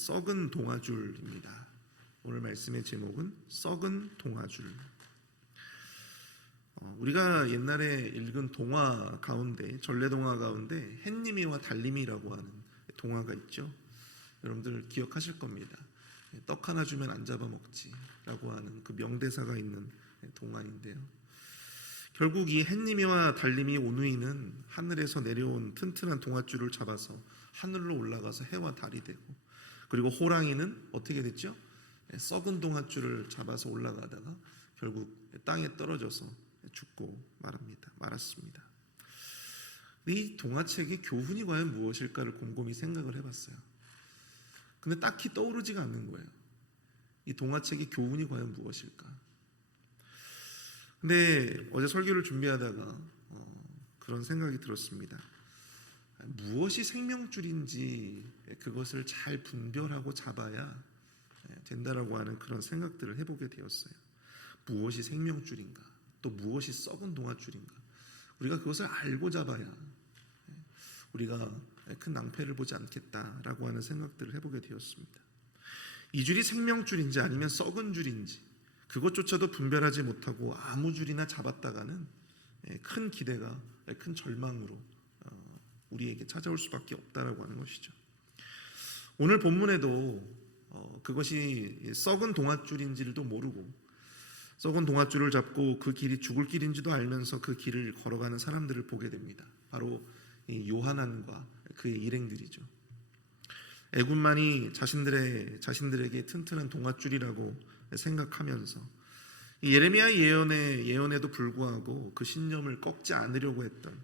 썩은 동아줄입니다. 오늘 말씀의 제목은 썩은 동아줄. 우리가 옛날에 읽은 동화 가운데, 전래동화 가운데 햇님이와 달님이라고 하는 동화가 있죠. 여러분들 기억하실 겁니다. 떡 하나 주면 안 잡아먹지 라고 하는 그 명대사가 있는 동화인데요. 결국 이 햇님이와 달님이 오누이는 하늘에서 내려온 튼튼한 동아줄을 잡아서 하늘로 올라가서 해와 달이 되고, 그리고 호랑이는 어떻게 됐죠? 썩은 동아줄을 잡아서 올라가다가 결국 땅에 떨어져서 죽고 말았습니다. 이 동화책의 교훈이 과연 무엇일까를 곰곰이 생각을 해봤어요. 근데 딱히 떠오르지가 않는 거예요. 이 동화책의 교훈이 과연 무엇일까? 근데 어제 설교를 준비하다가 그런 생각이 들었습니다. 무엇이 생명줄인지 그것을 잘 분별하고 잡아야 된다라고 하는 그런 생각들을 해보게 되었어요. 무엇이 생명줄인가? 또 무엇이 썩은 동아줄인가? 우리가 그것을 알고 잡아야 우리가 큰 낭패를 보지 않겠다라고 하는 생각들을 해보게 되었습니다. 이 줄이 생명줄인지 아니면 썩은 줄인지 그것조차도 분별하지 못하고 아무 줄이나 잡았다가는 큰 기대가 큰 절망으로 우리에게 찾아올 수밖에 없다라고 하는 것이죠. 오늘 본문에도 그것이 썩은 동아줄인지도 모르고 썩은 동아줄을 잡고 그 길이 죽을 길인지도 알면서 그 길을 걸어가는 사람들을 보게 됩니다. 바로 이 요하난과 그의 일행들이죠. 애굽만이 자신들에게 튼튼한 동아줄이라고 생각하면서 이 예레미야의 예언에도 불구하고 그 신념을 꺾지 않으려고 했던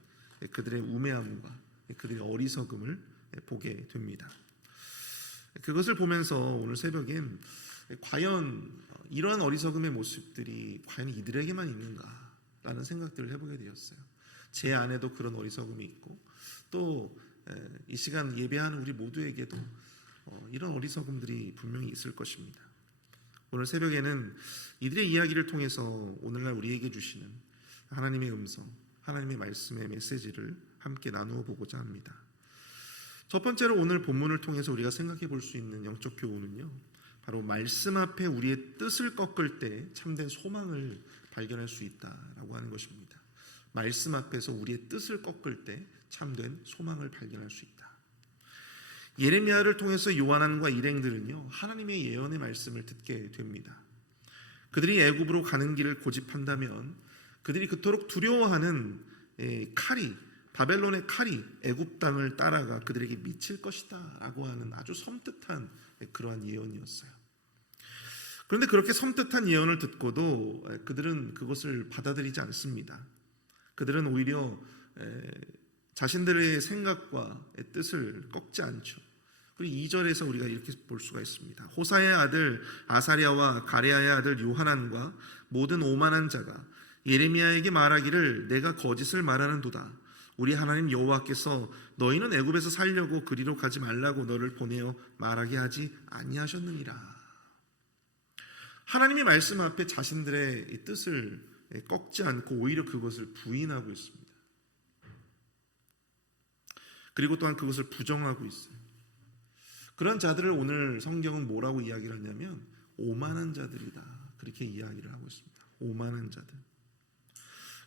그들의 우매함과 그들의 어리석음을 보게 됩니다. 그것을 보면서 오늘 새벽엔 과연 이러한 어리석음의 모습들이 과연 이들에게만 있는가라는 생각들을 해보게 되었어요. 제 안에도 그런 어리석음이 있고 또 이 시간 예배하는 우리 모두에게도 이런 어리석음들이 분명히 있을 것입니다. 오늘 새벽에는 이들의 이야기를 통해서 오늘날 우리에게 주시는 하나님의 음성, 하나님의 말씀의 메시지를 함께 나누어 보고자 합니다. 첫 번째로 오늘 본문을 통해서 우리가 생각해 볼 수 있는 영적 교훈은요, 바로 말씀 앞에 우리의 뜻을 꺾을 때 참된 소망을 발견할 수 있다라고 하는 것입니다. 말씀 앞에서 우리의 뜻을 꺾을 때 참된 소망을 발견할 수 있다. 예레미야를 통해서 요한안과 일행들은요, 하나님의 예언의 말씀을 듣게 됩니다. 그들이 애굽으로 가는 길을 고집한다면 그들이 그토록 두려워하는 바벨론의 칼이 애굽 땅을 따라가 그들에게 미칠 것이다 라고 하는 아주 섬뜩한 그러한 예언이었어요. 그런데 그렇게 섬뜩한 예언을 듣고도 그들은 그것을 받아들이지 않습니다. 그들은 오히려 자신들의 생각과 뜻을 꺾지 않죠. 그리고 2절에서 우리가 이렇게 볼 수가 있습니다. 호사의 아들 아사랴와 가레아의 아들 요하난과 모든 오만한 자가 예레미야에게 말하기를 내가 거짓을 말하는도다. 우리 하나님 여호와께서 너희는 애굽에서 살려고 그리로 가지 말라고 너를 보내어 말하게 하지 아니하셨느니라. 하나님의 말씀 앞에 자신들의 뜻을 꺾지 않고 오히려 그것을 부인하고 있습니다. 그리고 또한 그것을 부정하고 있어요. 그런 자들을 오늘 성경은 뭐라고 이야기를 하냐면 오만한 자들이다, 그렇게 이야기를 하고 있습니다. 오만한 자들.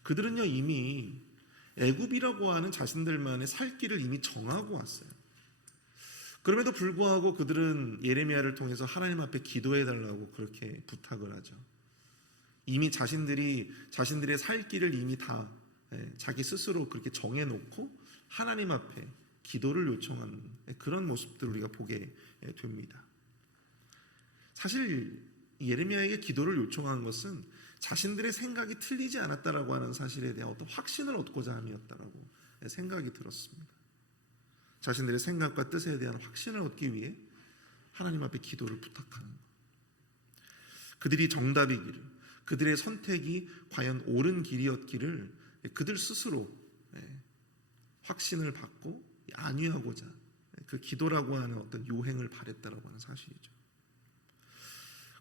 그들은요 이미 애굽이라고 하는 자신들만의 살 길을 이미 정하고 왔어요. 그럼에도 불구하고 그들은 예레미야를 통해서 하나님 앞에 기도해달라고 그렇게 부탁을 하죠. 이미 자신들의 살 길을 이미 다 자기 스스로 그렇게 정해놓고 하나님 앞에 기도를 요청하는 그런 모습들을 우리가 보게 됩니다. 사실 예레미야에게 기도를 요청한 것은 자신들의 생각이 틀리지 않았다라고 하는 사실에 대한 어떤 확신을 얻고자 함이었다라고 생각이 들었습니다. 자신들의 생각과 뜻에 대한 확신을 얻기 위해 하나님 앞에 기도를 부탁하는 것. 그들이 정답이기를, 그들의 선택이 과연 옳은 길이었기를 그들 스스로 확신을 받고 안위하고자 그 기도라고 하는 어떤 요행을 발했다라고 하는 사실이죠.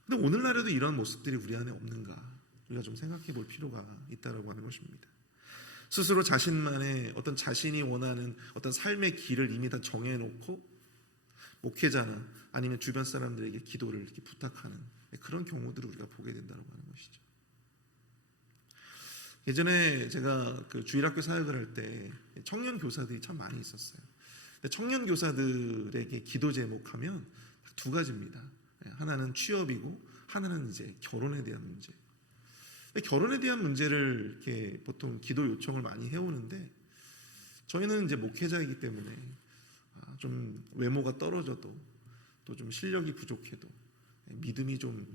근데 오늘날에도 이런 모습들이 우리 안에 없는가? 우리가 좀 생각해 볼 필요가 있다라고 하는 것입니다. 스스로 자신만의 어떤 자신이 원하는 어떤 삶의 길을 이미 다 정해놓고 목회자나 아니면 주변 사람들에게 기도를 이렇게 부탁하는 그런 경우들을 우리가 보게 된다고 하는 것이죠. 예전에 제가 그 주일학교 사역을 할 때 청년 교사들이 참 많이 있었어요. 청년 교사들에게 기도 제목하면 두 가지입니다. 하나는 취업이고 하나는 이제 결혼에 대한 문제. 결혼에 대한 문제를 이렇게 보통 기도 요청을 많이 해오는데 저희는 이제 목회자이기 때문에 좀 외모가 떨어져도 또 좀 실력이 부족해도 믿음이 좀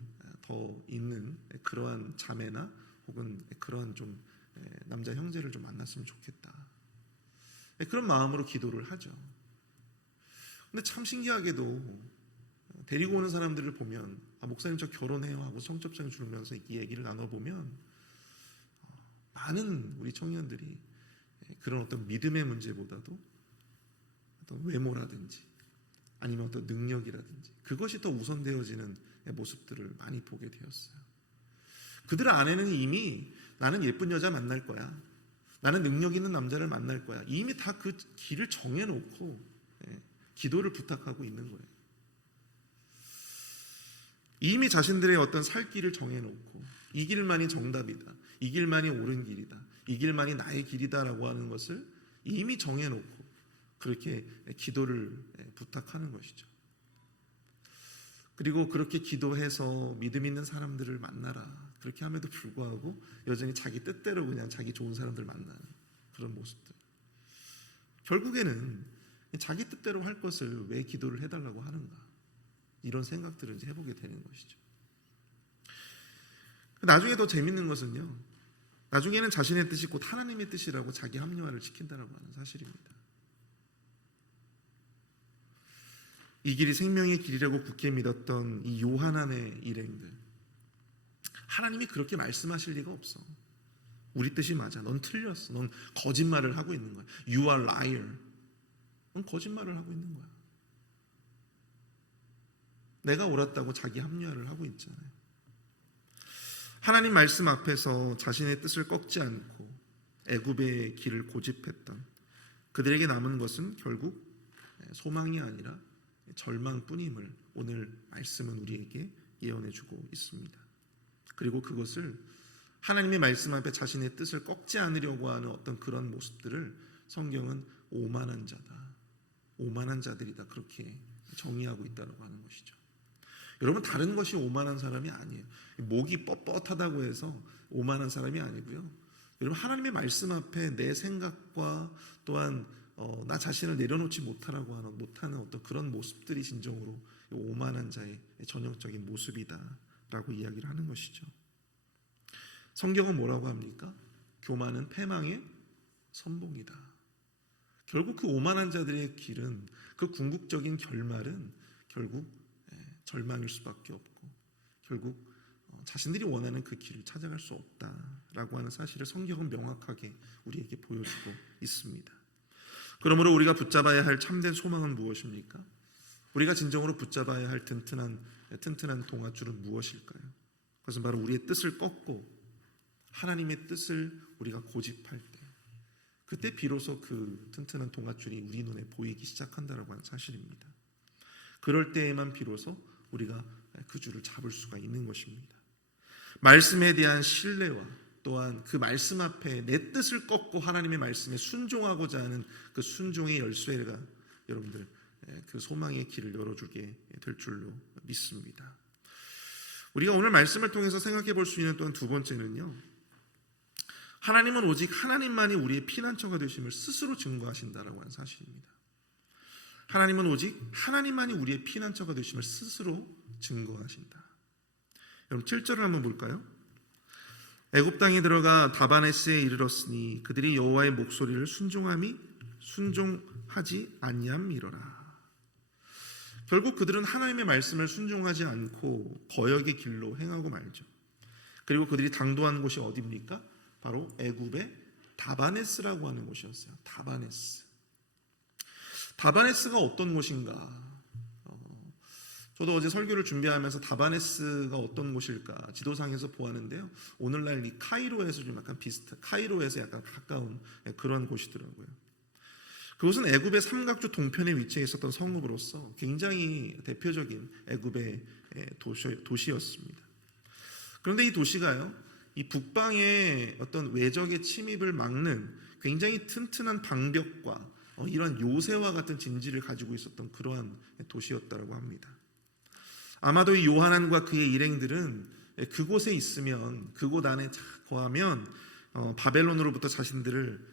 더 있는 그러한 자매나 혹은 그러한 좀 남자 형제를 좀 만났으면 좋겠다. 그런 마음으로 기도를 하죠. 근데 참 신기하게도 데리고 오는 사람들을 보면 목사님 저 결혼해요 하고 청첩장 주면서 이 얘기를 나눠보면 많은 우리 청년들이 그런 어떤 믿음의 문제보다도 어떤 외모라든지 아니면 어떤 능력이라든지 그것이 더 우선되어지는 모습들을 많이 보게 되었어요. 그들 안에는 이미 나는 예쁜 여자 만날 거야, 나는 능력 있는 남자를 만날 거야, 이미 다 그 길을 정해놓고 기도를 부탁하고 있는 거예요. 이미 자신들의 어떤 살 길을 정해놓고 이 길만이 정답이다, 이 길만이 옳은 길이다, 이 길만이 나의 길이다라고 하는 것을 이미 정해놓고 그렇게 기도를 부탁하는 것이죠. 그리고 그렇게 기도해서 믿음 있는 사람들을 만나라 그렇게 함에도 불구하고 여전히 자기 뜻대로 그냥 자기 좋은 사람들 만나는 그런 모습들. 결국에는 자기 뜻대로 할 것을 왜 기도를 해달라고 하는가, 이런 생각들을 이제 해보게 되는 것이죠. 나중에 더 재밌는 것은요, 나중에는 자신의 뜻이 곧 하나님의 뜻이라고 자기 합리화를 시킨다라고 하는 사실입니다. 이 길이 생명의 길이라고 굳게 믿었던 이 요하난의 일행들, 하나님이 그렇게 말씀하실 리가 없어, 우리 뜻이 맞아, 넌 틀렸어, 넌 거짓말을 하고 있는 거야, You are liar, 넌 거짓말을 하고 있는 거야, 내가 옳았다고 자기 합리화를 하고 있잖아요. 하나님 말씀 앞에서 자신의 뜻을 꺾지 않고 애굽의 길을 고집했던 그들에게 남은 것은 결국 소망이 아니라 절망뿐임을 오늘 말씀은 우리에게 예언해주고 있습니다. 그리고 그것을 하나님의 말씀 앞에 자신의 뜻을 꺾지 않으려고 하는 어떤 그런 모습들을 성경은 오만한 자다, 오만한 자들이다, 그렇게 정의하고 있다고 하는 것이죠. 여러분, 다른 것이 오만한 사람이 아니에요. 목이 뻣뻣하다고 해서 오만한 사람이 아니고요. 여러분, 하나님의 말씀 앞에 내 생각과 또한 나 자신을 내려놓지 못하는 어떤 그런 모습들이 진정으로 오만한 자의 전형적인 모습이다라고 이야기를 하는 것이죠. 성경은 뭐라고 합니까? 교만은 패망의 선봉이다. 결국 그 오만한 자들의 길은, 그 궁극적인 결말은 결국 절망일 수밖에 없고 결국 자신들이 원하는 그 길을 찾아갈 수 없다라고 하는 사실을 성경은 명확하게 우리에게 보여주고 있습니다. 그러므로 우리가 붙잡아야 할 참된 소망은 무엇입니까? 우리가 진정으로 붙잡아야 할 튼튼한 동아줄은 무엇일까요? 그것은 바로 우리의 뜻을 꺾고 하나님의 뜻을 우리가 고집할 때, 그때 비로소 그 튼튼한 동아줄이 우리 눈에 보이기 시작한다라고 하는 사실입니다. 그럴 때에만 비로소 우리가 그 줄을 잡을 수가 있는 것입니다. 말씀에 대한 신뢰와 또한 그 말씀 앞에 내 뜻을 꺾고 하나님의 말씀에 순종하고자 하는 그 순종의 열쇠가 여러분들 그 소망의 길을 열어주게 될 줄로 믿습니다. 우리가 오늘 말씀을 통해서 생각해 볼 수 있는 또한 두 번째는요, 하나님은 오직 하나님만이 우리의 피난처가 되심을 스스로 증거하신다라고 하는 사실입니다. 하나님은 오직 하나님만이 우리의 피난처가 되심을 스스로 증거하신다. 여러분 7절을 한번 볼까요? 애굽 땅에 들어가 다바네스에 이르렀으니 그들이 여호와의 목소리를 순종하지 아니함이로라. 결국 그들은 하나님의 말씀을 순종하지 않고 거역의 길로 행하고 말죠. 그리고 그들이 당도한 곳이 어디입니까? 바로 애굽의 다바네스라고 하는 곳이었어요. 다바네스가 어떤 곳인가? 저도 어제 설교를 준비하면서 다바네스가 어떤 곳일까 지도상에서 보았는데요, 오늘날 이 카이로에서 좀 약간 카이로에서 약간 가까운 그런 곳이더라고요. 그곳은 애굽의 삼각주 동편에 위치해 있었던 성읍으로서 굉장히 대표적인 애굽의 도시였습니다. 그런데 이 도시가요, 이 북방의 어떤 외적의 침입을 막는 굉장히 튼튼한 방벽과 이러한 요새와 같은 진지를 가지고 있었던 그러한 도시였다고 합니다. 아마도 이 요하난과 그의 일행들은 그곳에 있으면, 그곳 안에 거하면 바벨론으로부터 자신들을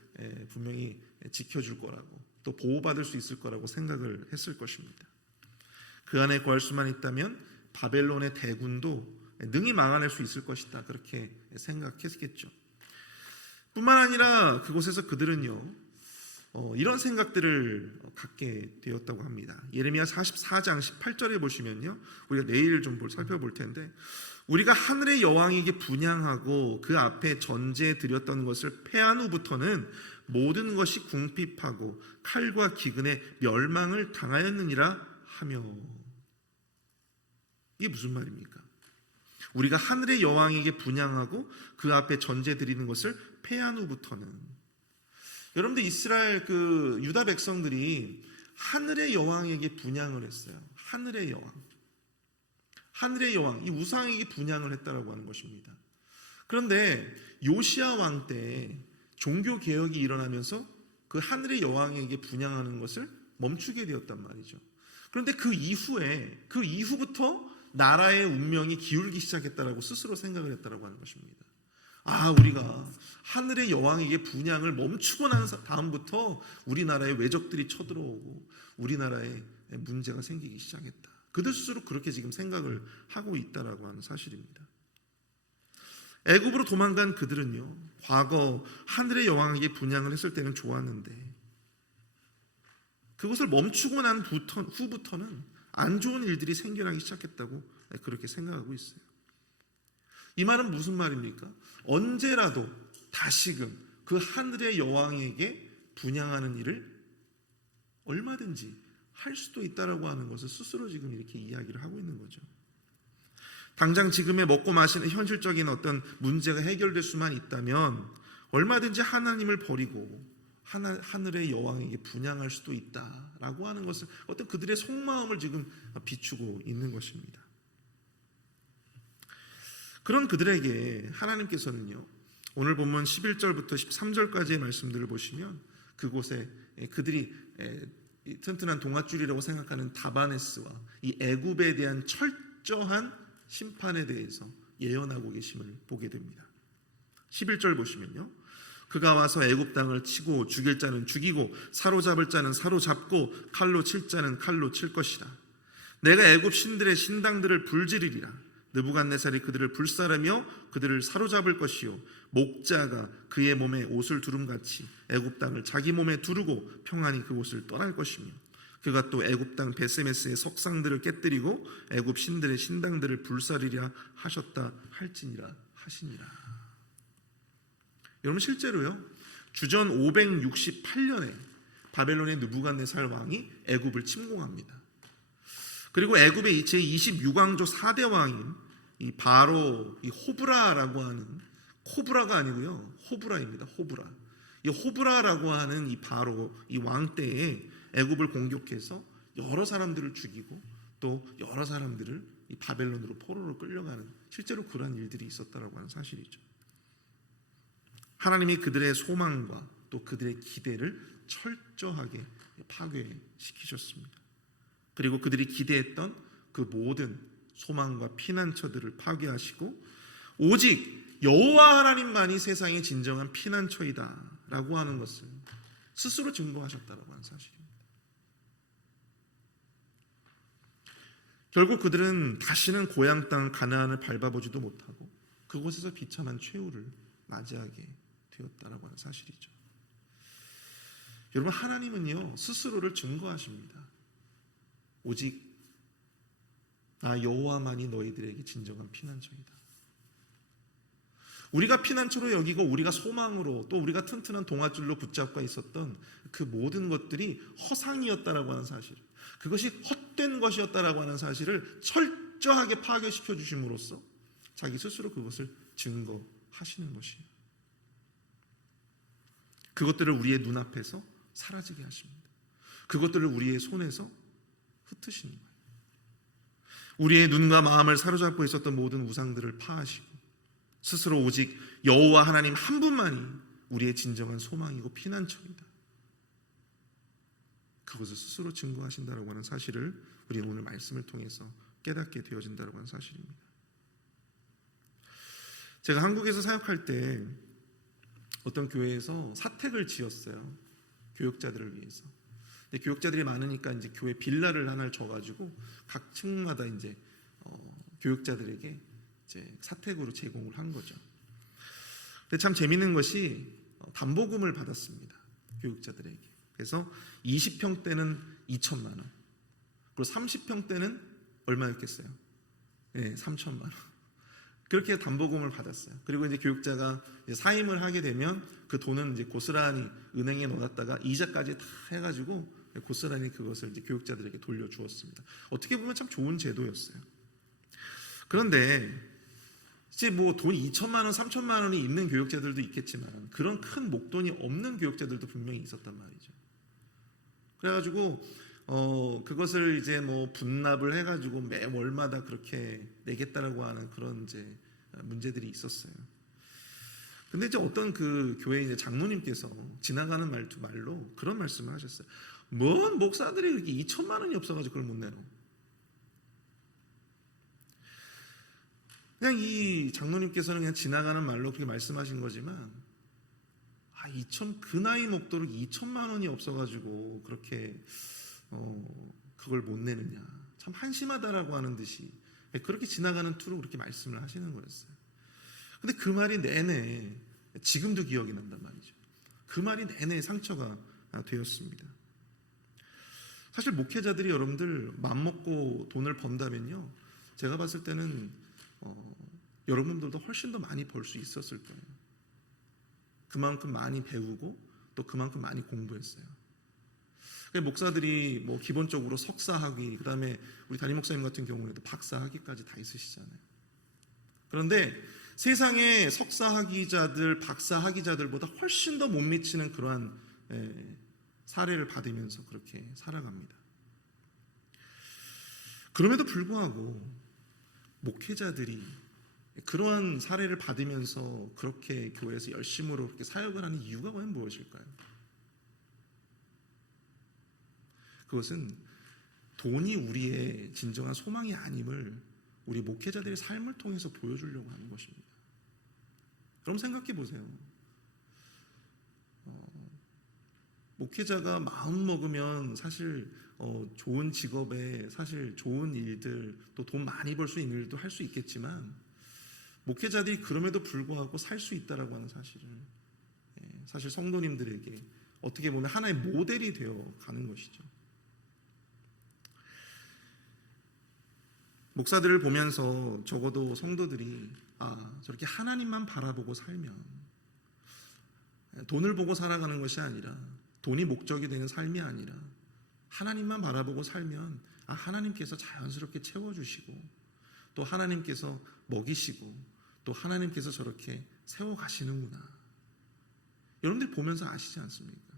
분명히 지켜줄 거라고, 또 보호받을 수 있을 거라고 생각을 했을 것입니다. 그 안에 거할 수만 있다면 바벨론의 대군도 능히 막아낼 수 있을 것이다, 그렇게 생각했겠죠. 뿐만 아니라 그곳에서 그들은요, 이런 생각들을 갖게 되었다고 합니다. 예레미야 44장 18절에 보시면요, 우리가 내일 좀 살펴볼 텐데, 우리가 하늘의 여왕에게 분향하고 그 앞에 전제해 드렸던 것을 패한 후부터는 모든 것이 궁핍하고 칼과 기근에 멸망을 당하였느니라 하며. 이게 무슨 말입니까? 우리가 하늘의 여왕에게 분향하고 그 앞에 전제 드리는 것을 패한 후부터는, 여러분들 이스라엘 유다 백성들이 하늘의 여왕에게 분향을 했어요. 하늘의 여왕, 이 우상에게 분향을 했다라고 하는 것입니다. 그런데 요시야 왕 때 종교 개혁이 일어나면서 그 하늘의 여왕에게 분향하는 것을 멈추게 되었단 말이죠. 그런데 그 이후부터 나라의 운명이 기울기 시작했다라고 스스로 생각을 했다라고 하는 것입니다. 우리가 하늘의 여왕에게 분향을 멈추고 난 다음부터 우리나라에 외적들이 쳐들어오고 우리나라에 문제가 생기기 시작했다. 그들 스스로 그렇게 지금 생각을 하고 있다라고 하는 사실입니다. 애굽으로 도망간 그들은요, 과거 하늘의 여왕에게 분향을 했을 때는 좋았는데 그것을 멈추고 난 후부터는 안 좋은 일들이 생겨나기 시작했다고 그렇게 생각하고 있어요. 이 말은 무슨 말입니까? 언제라도 다시금 그 하늘의 여왕에게 분향하는 일을 얼마든지 할 수도 있다라고 하는 것을 스스로 지금 이렇게 이야기를 하고 있는 거죠. 당장 지금의 먹고 마시는 현실적인 어떤 문제가 해결될 수만 있다면 얼마든지 하나님을 버리고 하늘의 여왕에게 분향할 수도 있다라고 하는 것을, 어떤 그들의 속마음을 지금 비추고 있는 것입니다. 그런 그들에게 하나님께서는요, 오늘 본문 11절부터 13절까지의 말씀들을 보시면 그곳에 그들이 튼튼한 동아줄이라고 생각하는 다바네스와 이 애굽에 대한 철저한 심판에 대해서 예언하고 계심을 보게 됩니다. 11절 보시면요, 그가 와서 애굽 땅을 치고 죽일 자는 죽이고 사로잡을 자는 사로잡고 칼로 칠 자는 칼로 칠 것이라. 내가 애굽 신들의 신당들을 불지르리라. 느부갓네살이 그들을 불사르며 그들을 사로잡을 것이요, 목자가 그의 몸에 옷을 두름같이 애굽 땅을 자기 몸에 두르고 평안히 그곳을 떠날 것이며, 그가 또 애굽 땅 베세메스의 석상들을 깨뜨리고 애굽 신들의 신당들을 불사르리라 하셨다 할지니라 하시니라. 여러분, 실제로요, 주전 568년에 바벨론의 느부갓네살 왕이 애굽을 침공합니다. 그리고 애굽의 제26왕조 4대 왕인 이 바로 이 호브라라고 하는, 코브라가 아니고요, 호브라입니다. 이 호브라라고 하는 이 바로 이 왕 때에 애굽을 공격해서 여러 사람들을 죽이고 또 여러 사람들을 이 바벨론으로 포로로 끌려가는, 실제로 그러한 일들이 있었다라고 하는 사실이죠. 하나님이 그들의 소망과 또 그들의 기대를 철저하게 파괴시키셨습니다. 그리고 그들이 기대했던 그 모든 소망과 피난처들을 파괴하시고 오직 여호와 하나님만이 세상의 진정한 피난처이다라고 하는 것을 스스로 증거하셨다라고 하는 사실입니다. 결국 그들은 다시는 고향 땅 가나안을 밟아보지도 못하고 그곳에서 비참한 최후를 맞이하게 되었다라고 하는 사실이죠. 여러분, 하나님은요, 스스로를 증거하십니다. 오직 나 여호와만이 너희들에게 진정한 피난처이다. 우리가 피난처로 여기고 우리가 소망으로 또 우리가 튼튼한 동아줄로 붙잡고 있었던 그 모든 것들이 허상이었다라고 하는 사실, 그것이 헛된 것이었다라고 하는 사실을 철저하게 파괴시켜 주심으로써 자기 스스로 그것을 증거하시는 것이에요. 그것들을 우리의 눈앞에서 사라지게 하십니다. 그것들을 우리의 손에서 흩으시는 거예요. 우리의 눈과 마음을 사로잡고 있었던 모든 우상들을 파하시고 스스로 오직 여호와 하나님 한 분만이 우리의 진정한 소망이고 피난처이다. 그것을 스스로 증거하신다라고 하는 사실을 우리는 오늘 말씀을 통해서 깨닫게 되어진다라고 하는 사실입니다. 제가 한국에서 사역할 때 어떤 교회에서 사택을 지었어요. 교육자들을 위해서. 근데 교육자들이 많으니까 이제 교회 빌라를 하나를 줘가지고 각 층마다 이제 교육자들에게 이제 사택으로 제공을 한 거죠. 근데 참 재밌는 것이 담보금을 받았습니다. 교육자들에게. 그래서 20평대는 2천만 원, 그리고 30평대는 얼마였겠어요? 네, 3천만 원. 그렇게 담보금을 받았어요. 그리고 이제 교육자가 이제 사임을 하게 되면 그 돈은 이제 고스란히 은행에 넣어놨다가 이자까지 다 해가지고 고스란히 그것을 이제 교육자들에게 돌려주었습니다. 어떻게 보면 참 좋은 제도였어요. 그런데 이제 뭐 돈 2천만 원, 3천만 원이 있는 교육자들도 있겠지만 그런 큰 목돈이 없는 교육자들도 분명히 있었단 말이죠. 그래가지고 그것을 이제 뭐 분납을 해가지고 매 월마다 그렇게 내겠다라고 하는 그런 이제 문제들이 있었어요. 근데 이제 어떤 그 교회 이제 장로님께서 지나가는 말로 그런 말씀을 하셨어요. 뭔 목사들이 이렇게 2천만 원이 없어가지고 그걸 못 내노? 그냥 이 장로님께서는 그냥 지나가는 말로 그렇게 말씀하신 거지만, 그 나이 먹도록 2천만 원이 없어가지고 그렇게 그걸 못 내느냐, 참 한심하다라고 하는 듯이 그렇게 지나가는 투로 그렇게 말씀을 하시는 거였어요. 근데 그 말이 내내 지금도 기억이 난단 말이죠. 그 말이 내내 상처가 되었습니다. 사실 목회자들이 여러분들 맘먹고 돈을 번다면요, 제가 봤을 때는 여러분들도 훨씬 더 많이 벌 수 있었을 거예요. 그만큼 많이 배우고 또 그만큼 많이 공부했어요. 목사들이 뭐 기본적으로 석사학위, 그 다음에 우리 담임 목사님 같은 경우에도 박사학위까지 다 있으시잖아요. 그런데 세상의 석사학위자들, 박사학위자들보다 훨씬 더 못 미치는 그러한 사례를 받으면서 그렇게 살아갑니다. 그럼에도 불구하고 목회자들이 그러한 사례를 받으면서 그렇게 교회에서 열심으로 그렇게 사역을 하는 이유가 과연 무엇일까요? 그것은 돈이 우리의 진정한 소망이 아님을 우리 목회자들의 삶을 통해서 보여주려고 하는 것입니다. 그럼 생각해 보세요. 목회자가 마음 먹으면 사실 좋은 직업에 사실 좋은 일들, 또 돈 많이 벌 수 있는 일도 할 수 있겠지만, 목회자들이 그럼에도 불구하고 살 수 있다라고 하는 사실을 사실 성도님들에게 어떻게 보면 하나의 모델이 되어 가는 것이죠. 목사들을 보면서 적어도 성도들이 저렇게 하나님만 바라보고 살면, 돈을 보고 살아가는 것이 아니라, 돈이 목적이 되는 삶이 아니라 하나님만 바라보고 살면 하나님께서 자연스럽게 채워주시고 또 하나님께서 먹이시고 또 하나님께서 저렇게 세워가시는구나, 여러분들이 보면서 아시지 않습니까?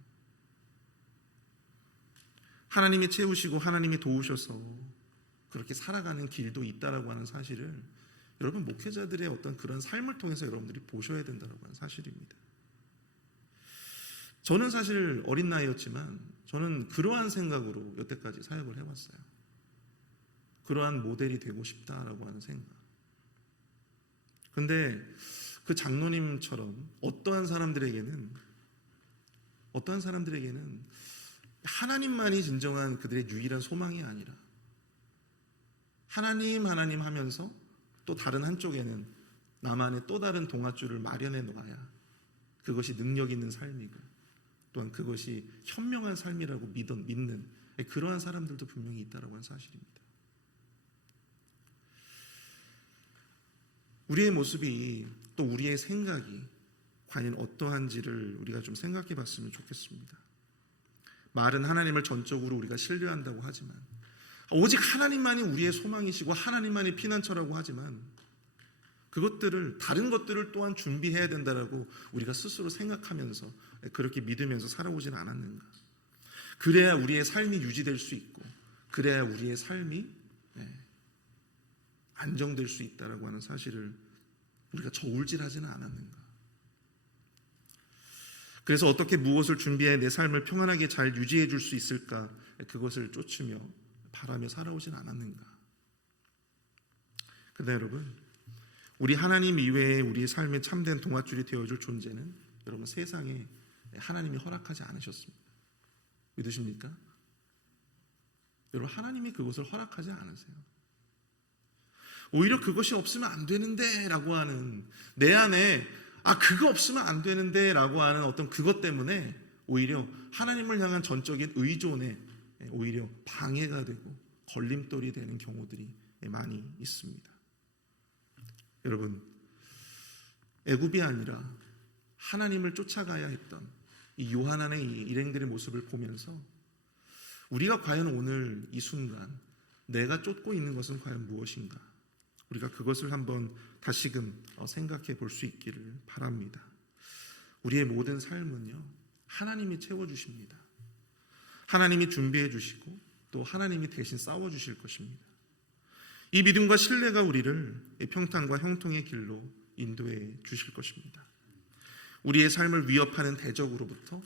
하나님이 채우시고 하나님이 도우셔서 그렇게 살아가는 길도 있다라고 하는 사실을 여러분 목회자들의 어떤 그런 삶을 통해서 여러분들이 보셔야 된다라고 하는 사실입니다. 저는 사실 어린 나이였지만 저는 그러한 생각으로 여태까지 사역을 해왔어요. 그러한 모델이 되고 싶다라고 하는 생각. 근데 그 장로님처럼 어떠한 사람들에게는 하나님만이 진정한 그들의 유일한 소망이 아니라 하나님 하면서 또 다른 한쪽에는 나만의 또 다른 동아줄을 마련해 놓아야 그것이 능력 있는 삶이고 또한 그것이 현명한 삶이라고 믿는 그러한 사람들도 분명히 있다라고 하는 사실입니다. 우리의 모습이 또 우리의 생각이 과연 어떠한지를 우리가 좀 생각해 봤으면 좋겠습니다. 말은 하나님을 전적으로 우리가 신뢰한다고 하지만, 오직 하나님만이 우리의 소망이시고 하나님만이 피난처라고 하지만, 다른 것들을 또한 준비해야 된다라고 우리가 스스로 생각하면서 그렇게 믿으면서 살아오진 않았는가? 그래야 우리의 삶이 유지될 수 있고 그래야 우리의 삶이 안정될 수 있다라고 하는 사실을 우리가 저울질하지는 않았는가. 그래서 어떻게 무엇을 준비해 내 삶을 평안하게 잘 유지해 줄 수 있을까, 그것을 쫓으며 바라며 살아오진 않았는가. 그런데 여러분, 우리 하나님 이외에 우리의 삶에 참된 동아줄이 되어줄 존재는 여러분 세상에 하나님이 허락하지 않으셨습니다. 믿으십니까? 여러분, 하나님이 그것을 허락하지 않으세요. 오히려 그것이 없으면 안 되는데 라고 하는, 내 안에 그거 없으면 안 되는데 라고 하는 어떤 그것 때문에 오히려 하나님을 향한 전적인 의존에 오히려 방해가 되고 걸림돌이 되는 경우들이 많이 있습니다. 여러분, 애굽이 아니라 하나님을 쫓아가야 했던 이 요하난의 이 일행들의 모습을 보면서 우리가 과연 오늘 이 순간 내가 쫓고 있는 것은 과연 무엇인가, 우리가 그것을 한번 다시금 생각해 볼 수 있기를 바랍니다. 우리의 모든 삶은요, 하나님이 채워주십니다. 하나님이 준비해 주시고 또 하나님이 대신 싸워주실 것입니다. 이 믿음과 신뢰가 우리를 평탄과 형통의 길로 인도해 주실 것입니다. 우리의 삶을 위협하는 대적으로부터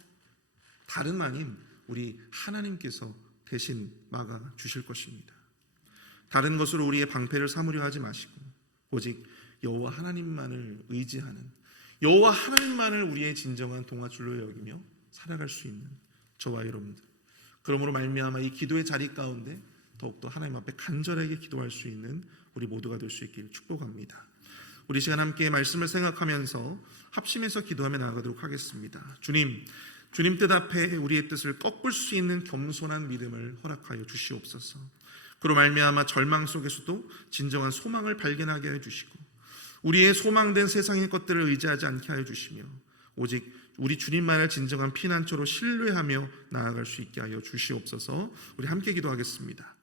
다름 아닌 우리 하나님께서 대신 막아 주실 것입니다. 다른 것으로 우리의 방패를 삼으려 하지 마시고 오직 여호와 하나님만을 의지하는, 여호와 하나님만을 우리의 진정한 동아줄로 여기며 살아갈 수 있는 저와 여러분들, 그러므로 말미암아 이 기도의 자리 가운데 더욱더 하나님 앞에 간절하게 기도할 수 있는 우리 모두가 될 수 있기를 축복합니다. 우리 시간 함께 말씀을 생각하면서 합심해서 기도하며 나아가도록 하겠습니다. 주님 뜻 앞에 우리의 뜻을 꺾을 수 있는 겸손한 믿음을 허락하여 주시옵소서. 그로 말미암아 절망 속에서도 진정한 소망을 발견하게 해주시고 우리의 소망된 세상의 것들을 의지하지 않게 하여 주시며 오직 우리 주님만을 진정한 피난처로 신뢰하며 나아갈 수 있게 하여 주시옵소서. 우리 함께 기도하겠습니다.